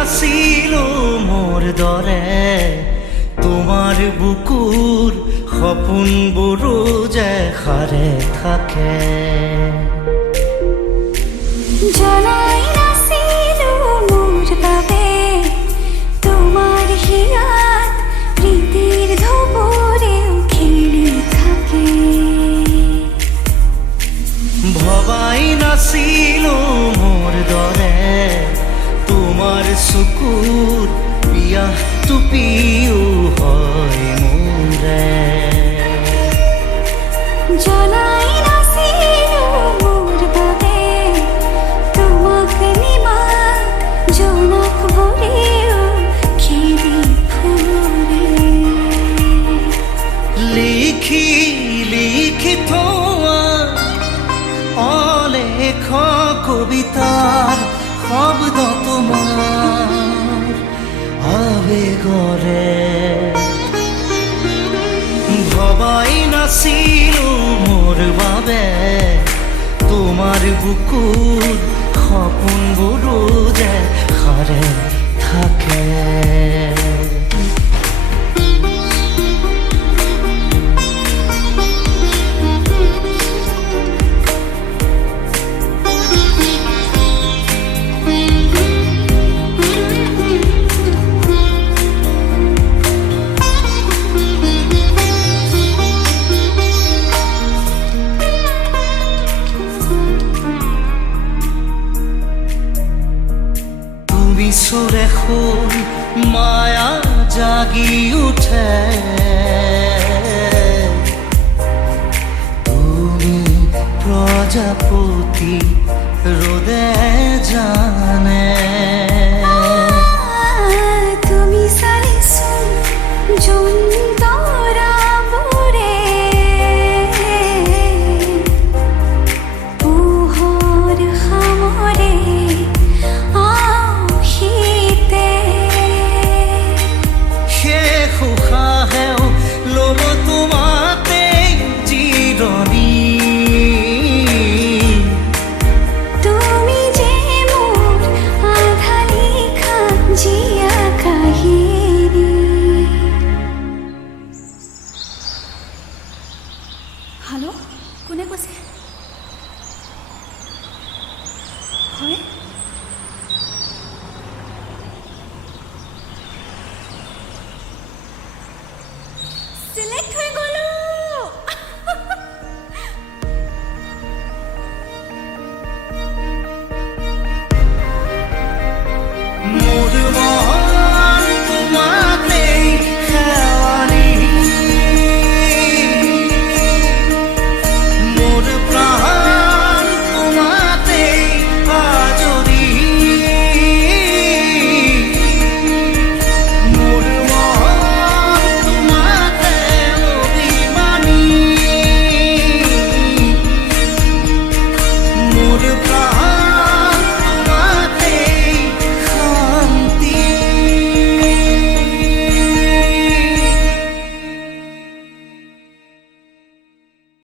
নাচিলো মোৰ দৰে তোমাৰ বুকুৰ সপোনবোৰো যে সাৰে থাকে জনাই নাচিলো মোৰ বাবে তোমাৰ হিয়াত প্ৰীতিৰ ধুবুৰেও খেলি থাকে ভবাই নাচিলো মোৰ দৰে তোমাৰ চকুৰ বিয়া টুপিও হয় মোৰে জনাই নাচিলো মোৰ বাবে তোমাক নিমাত জনক বুলিও খেলি ফুৰে লিখি লিখি থোৱা অলেখ কবিতাৰ শব্দ তোমাৰ আবেগৰে ভবাই নাচিলো মোৰ বাবে তোমাৰ বুকুৰ সপোনবোৰো যে সাৰে থাকে সুরে খুন মায়া জাগি উঠে তুমি প্রজাপতি রোদে জানে তুমি সারিছো জন্তরা বুরে পোহর হামরে হেল্ল' কোনে কৈছে হয়